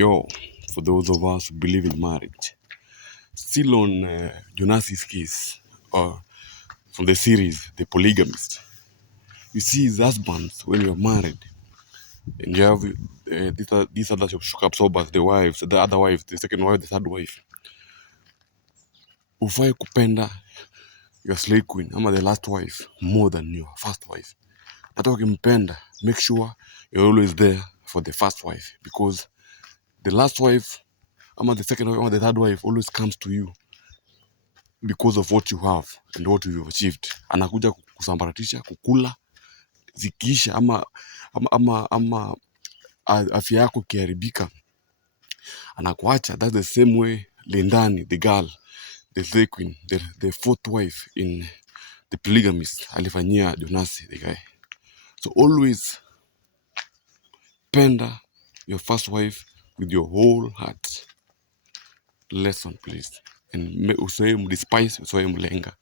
Yo, for those of us who believe in marriage, still on Jonas's case, from the series The Polygamist, you see his husbands when you're married, and you have these other shook absorbers, the wives, the other wife, the second wife, the third wife. Ufai kupenda your slave queen, ama the last wife, more than your first wife. Hata ukimpenda, make sure you're always there for the first wife, because the last wife, ama the second wife, ama the third wife always comes to you because of what you have and what you've achieved. Anakuja kusambaratisha, kukula, zikisha ama afya yako kiharibika, anakuacha. That's the same way Lindani, the girl, the slave queen, the fourth wife in The Polygamist, alifanyia Jonasi, the guy. So always penda your first wife with your whole heart. Lesson, please. And usiwahi mdespise, usiwahi mlenga.